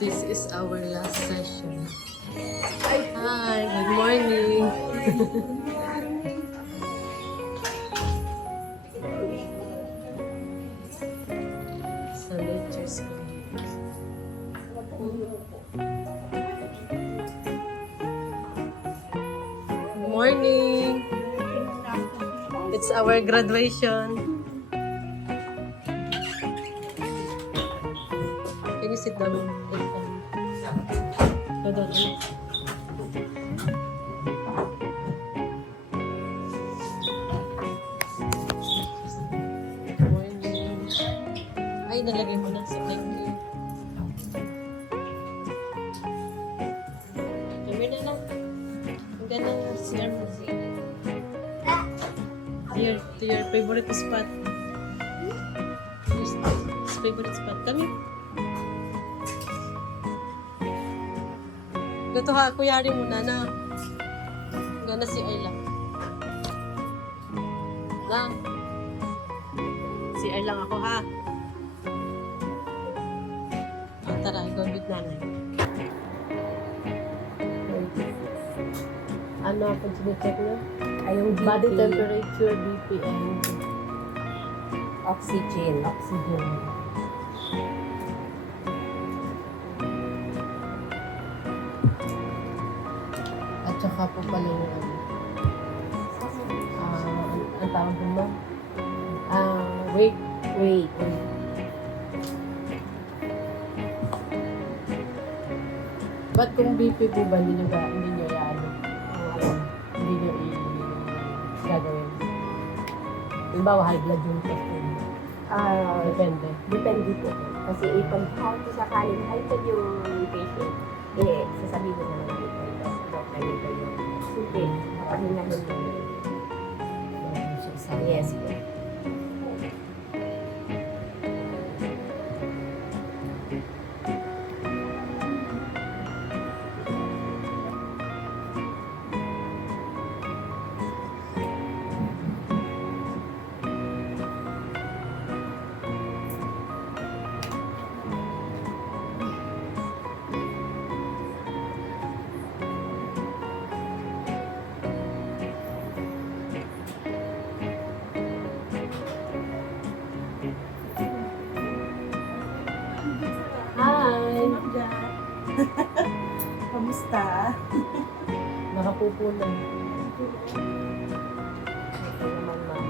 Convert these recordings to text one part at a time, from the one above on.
This is our last session. Hi, good morning. Sa nature school. Good morning. It's our graduation. Can you sit down? Morning. Ay, nalagay mo na sa thank you. Kami na lang. Ang ganda ng CR mo. To your favorite spot. Your favorite spot. Kami. Dito ha, kuyari muna na. Gana si Ayla. Lang. Si Ayla lang ako ha. Tara, ikaw with nanay. Ano ako sinicheck na? Ay, yung Body BP, temperature, BP, and oxygen. oxygen. At saka po pala yung ano. Ang tawag mo? Wait. Wait. Ba't kung BP po ba, hindi nyo yan? Hindi nyo gagawin? Halimbawa, high blood yung test mo. Depende. Depende po. Kasi ipag-count sa sakaling high blood yung patient, sasabihin mo naman namin po ito. Doctor nito yung hindi. Pahingahin mo. Yes po. Hi! Kamusta? Nakapupunan. Ito naman, ma'am.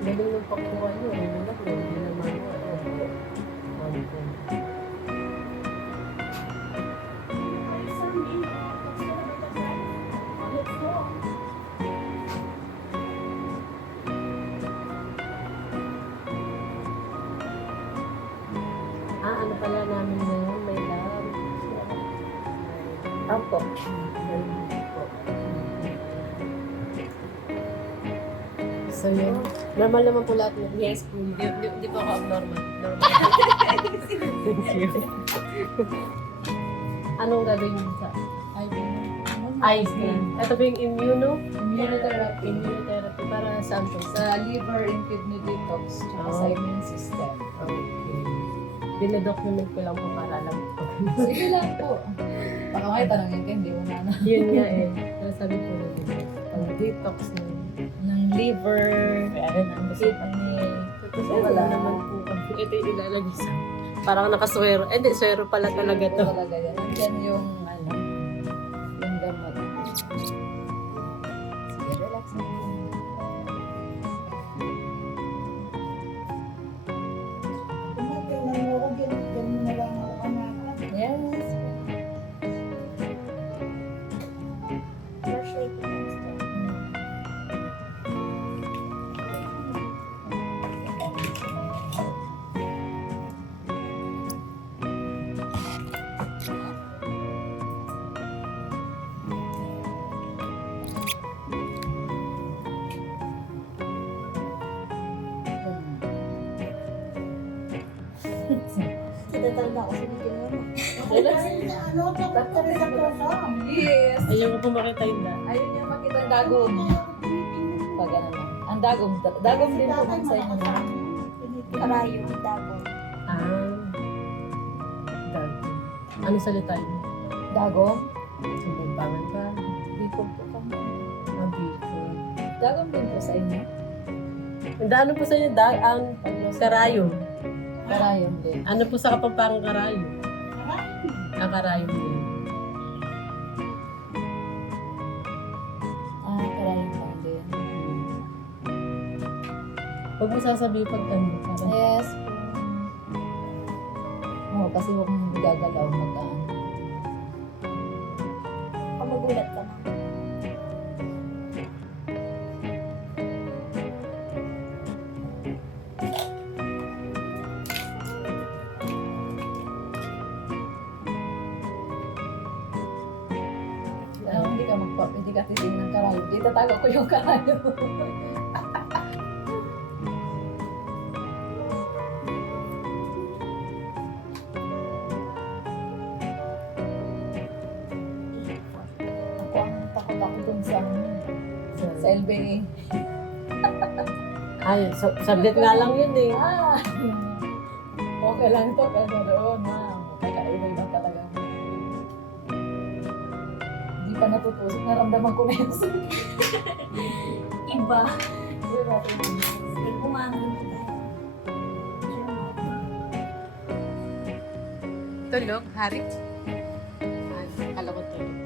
Galing ng pagkuha nyo. Ano na po? Hindi naman mo. Ano po? Ano pala namin ngayon? May lab. Opo. So yun. Normal naman po lahat. Yes po. Di po ako abnormal. Normal. Thank you. Anong gagawin mo sa IV? Ito ba yung Immunotherapy. immunotherapy para saan po? Sa liver and kidney detox, tsaka sa immune system. Okay. Dinadocument ko lang po para alam ko. Sige lang po. Baka may tanongin ka, hindi mo na Yun nga eh. Pero sabi po nila, ang detox ng liver, kidney. Tapos wala naman po. Ito yung ilalagay sa... Parang nakaswero. Eh, di, swero pala talaga to. Talaga yan. Nandiyan yung yung gamot. Sige, relax na. Yes. Natatanda ako sa video mo. Yes. Ayaw ko po makita yung da. Ayun yung makita ang dagong. Pag ano na. Ang dagong. Dagong din po sa inyo na. Karayo, dagong. Ah. Dag. Ano salita yun? Dagong? Sumumpangan ka. Bicol po kami. Mabiko. Dagong din po sa inyo. Ang ano po sa inyo? Ang karayo. Karayom din. Ano po sa Kapampangan karayo? Ang karayo din. Karayom lang din. Huwag mo sasabihin pag ano. Parang, Yes. Oo, kasi huwag mong gagalaw mag-aan. Kung magulat ka na. Hindi ka titingin ng karayom. Dito tago ko yung karayom. Ako ang takot ako dun sa LBA. ay, subject nga lang yun eh. Okay lang to, pero doon kakaiba-iba talaga. Hindi pa natutusok, naramdaman ko na yun. Iba. Diba? Sige, kumain na tayo. Tulog, Harik. Ay, akala ko tulog.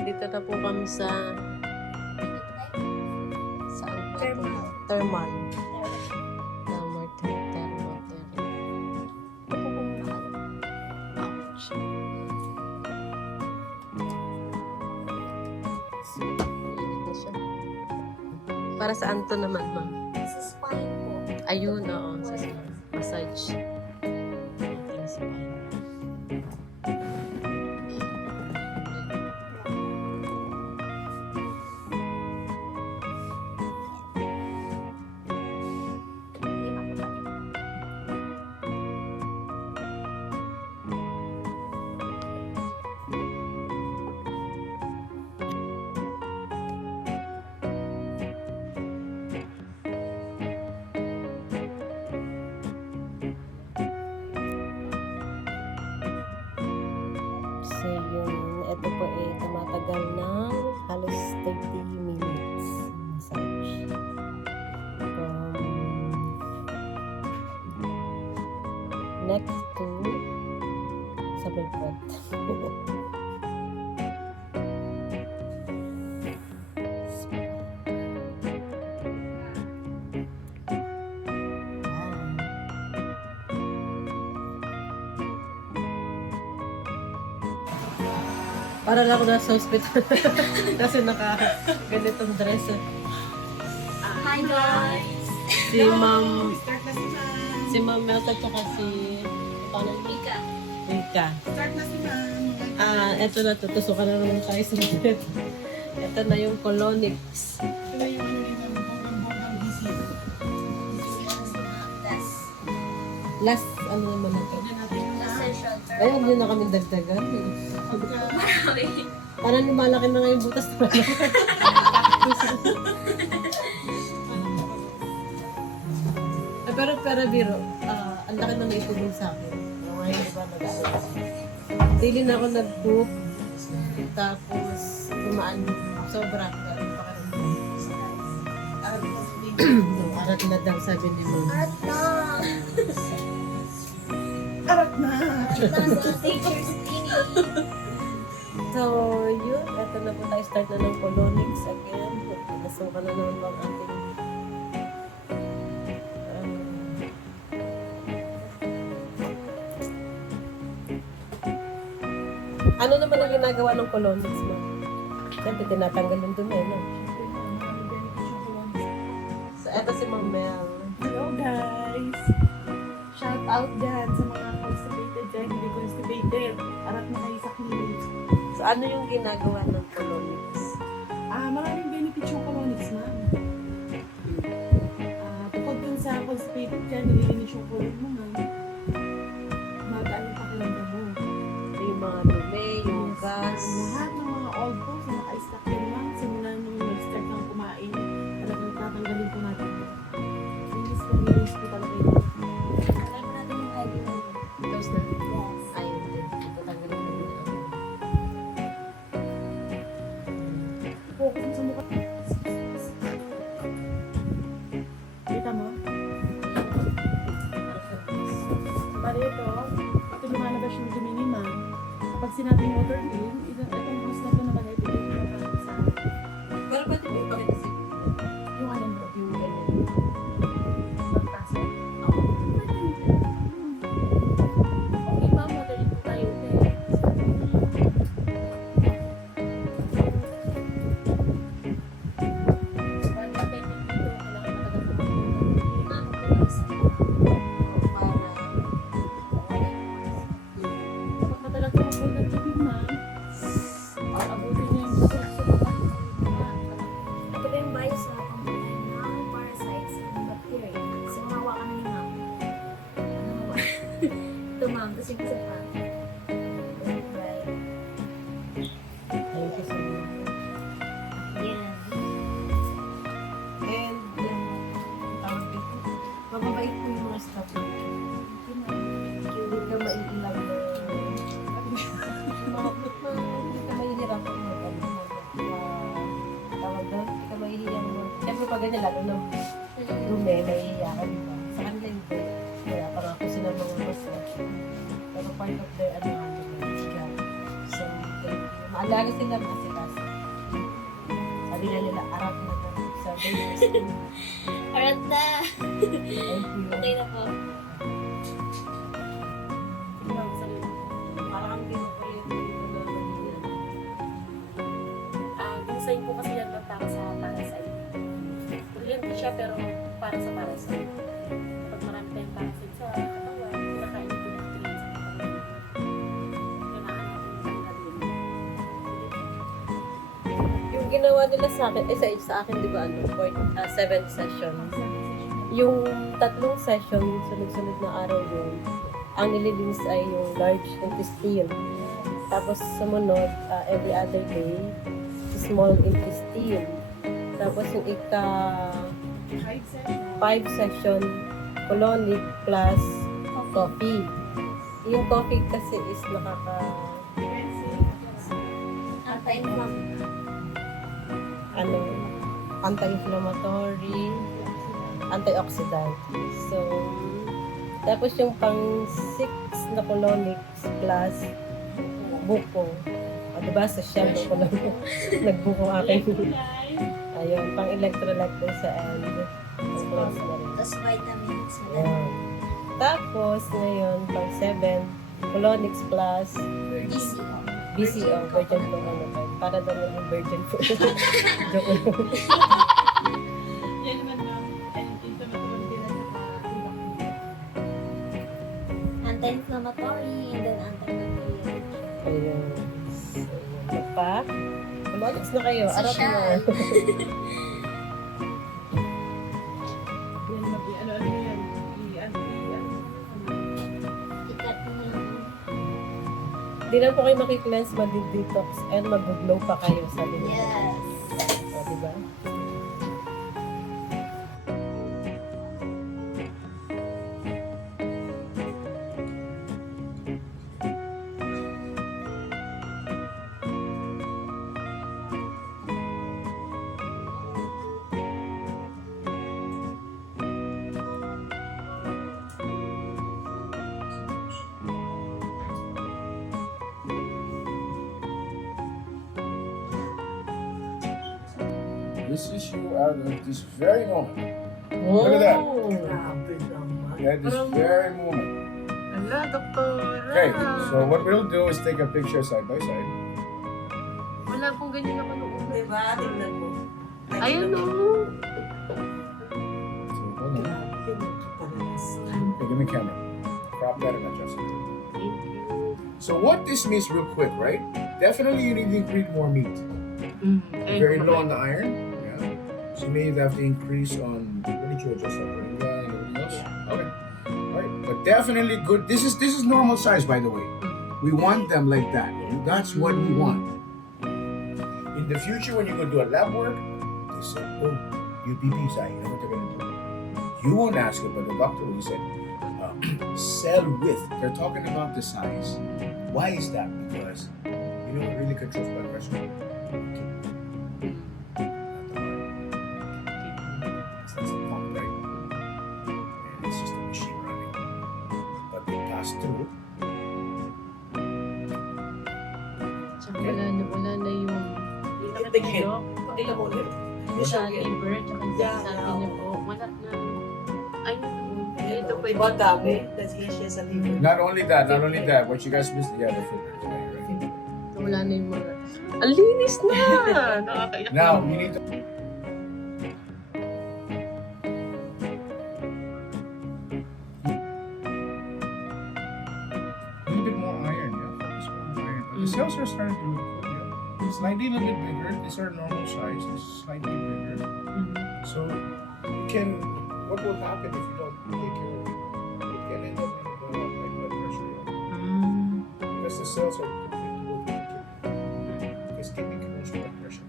Dito na po kami sa saan ba ito? Thermal. Thermal. Thermal. Thermal. Upo po muna kayo. Ouch. Init na siya. Para saan to naman, ma? Sa spine po. Ayun, oo. Sa massage. Ating spine. So yun, ito po ay tumatagal ng halos 30 minutes massage. From neck to sa balikat. Para lang ako nasa hospital. Kasi naka-ganitong dress. Hi guys! Si Ma'am... Si Ma'am Melta tsaka si... Paano? Mika. Rika. Start na si ma'am. Eto na, tutusukan na naman tayo sa bed. Ito na yung colonics. Ito yung ano rin ang hanggang visit. That's Last, ano naman ito? Tignan natin yung essential Ay, huwag nyo na kami dagdagan. pagka Parang lumalaki na nga yung butas na pero biro, ang laki na naitulong sa akin. Ngayon, di ba, nag-aaral. Daily na ako nag-poop. Tapos, tumaan sobra. Ganun pa arat na daw, sabi ni Ma'am. Arat na! arat na. Arat na sa teacher's meeting. So, yun. Ito na po tayo. Start na ng colonics again. Nasukan na naman ang ating ano naman ang ginagawa ng colonics mo? Siyempre, tinatanggal yung dumi, no? So, eto si Ma'am Mel. Hello guys. Shout out dyan sa mga constipated dyan, hindi constipated. Arat na kayo sa clinic. So, ano yung ginagawa ng colonics? Maraming benefits yung colonics, ma'am. Tungkol dun sa constipated dyan, nililinis yung colon mo, ma'am. Magaan yung pakiramdam mo. mga dumi, yung gas. Lahat ng mga old books na naka-stack yan lang. Simula nung nag-start ng kumain, talagang tatanggalin po natin. Release po talaga yun. Try mo natin yung ID mo. Tapos na. Yes. Ayun din. Tatanggalin ko din ako. Focus mo sa mukha. Kita mo? Bali ito lumalabas yung dumi ni ma'am. Kapag sinabing water in, itong house na ito naman ay pinag sa Pero pwede mo ipakita sa yung ano mo, Yung ganyan. magtaso. Okay, ma'am, water dito tayo. Kapag madalas ka mag-hold ng tubig ma'am, abutin niya yung Ito ba yung bios na pampunan ng parasites and bacteria? So, mahawa ka na ni ma'am. Mahawa. Ito ma'am, kasi isa pa. Right. Thank you so much. Yan. And, tawag dito. Mababait po yung mga staff dito. Hindi ka maiilang na hindi ka mahihirapan tawag doon, hindi ka mahihiyang siyempre pag ganyan lalo ng dumi, mahihiya ka diba? Sa kanila hindi. Kaya parang ako sila mga maswak. Pero part of their job. So, maalaga sila kasi kasi. Sabi na nila, arap na na sa babies. Arat na! Thank you. Okay na po. Parang ang pinukulit dito na ganyan. Yung sign po kasi yan lang para sa parasite. Brilliant po siya pero para sa parasite. Kapag marami tayong parasite sa katawan, kinakain po natin sa katawan. Kailangan natin tanggalin. Yung ginawa nila sa akin, sa akin di ba 7 sessions. Yung 3 session, sunod-sunod na araw yun, ang nililinis ay yung large intestine. Tapos sumunod, every other day, small intestine. Tapos yung 5 session, colonic plus coffee. Yung coffee kasi is anti-inflammatory, antioxidant. So, tapos yung pang 6 na colonics plus buko. O, diba? Sa shell ng colonic. Nagbuko akin. Ayun, pang electrolyte din sa end. Ang close na rin. Tapos vitamins. Ayan. Tapos, ngayon, pang 7, colonics plus DC. BCO, virgin food ano ba? Para daw yung virgin food. Joke lang. Yan naman ma'am, and ito matulog din at Anti-inflammatory and then antibacterial. Ayun. Ayun. Pa? Colonics na kayo. Arap na. yan ma'am, ano yan? Ikat mo lang. Di lang po kayo makikleanse, mag-detox, and mag-glow pa kayo, sabi niya. Yes. O, diba? This is you out of this very moment. Look at that. Grabe naman. Yeah, this very moment. Ala, doktora. Okay, so what we'll do is take a picture side by side. Wala pong ganyan ako noon. Diba? Tingnan mo. Ayun o. So hold on. Okay, give me camera. Crop that and adjust it. So what this means real quick, right? Definitely you need to increase more meat. Very low on the iron. Yeah. So you may have to increase on what did you adjust that? Moringa and everything else? Okay. Alright. But definitely good. This is normal size by the way. We want them like that. That's what we want. In the future, when you go do a lab work, they say, oh, you PP side, you know what they're going to do? You won't ask it, but the doctor will say, cell width. They're talking about the size. Why is that? Because you know what really controls blood pressure? It's a pump, right? And it's just a machine running. But they pass through. Tsaka wala na yung Tigil. ano, Pakita mo ulit. sa liver, tsaka Yeah, sabi yeah. niya po, wala na. Ay, ito pwede. Diba dami? That's siya sa liver. Not only that, what you guys missed, yeah, the filters. Yeah, you're right. Wala na yung mga, ang linis na! Nakakaiyak. Now, you need to. A little bit more iron, yeah. Focus more on iron. But the cells are starting to look good, yeah. It's slightly a little bit bigger. These are normal size. This is slightly bigger. So, you can. What will happen if you don't take care of it? It can end up in high blood pressure. Because the cells are completely working together. Because kidney controls blood pressure.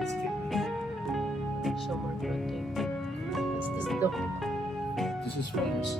It's kidney. So, more protein. This is the This is fungus.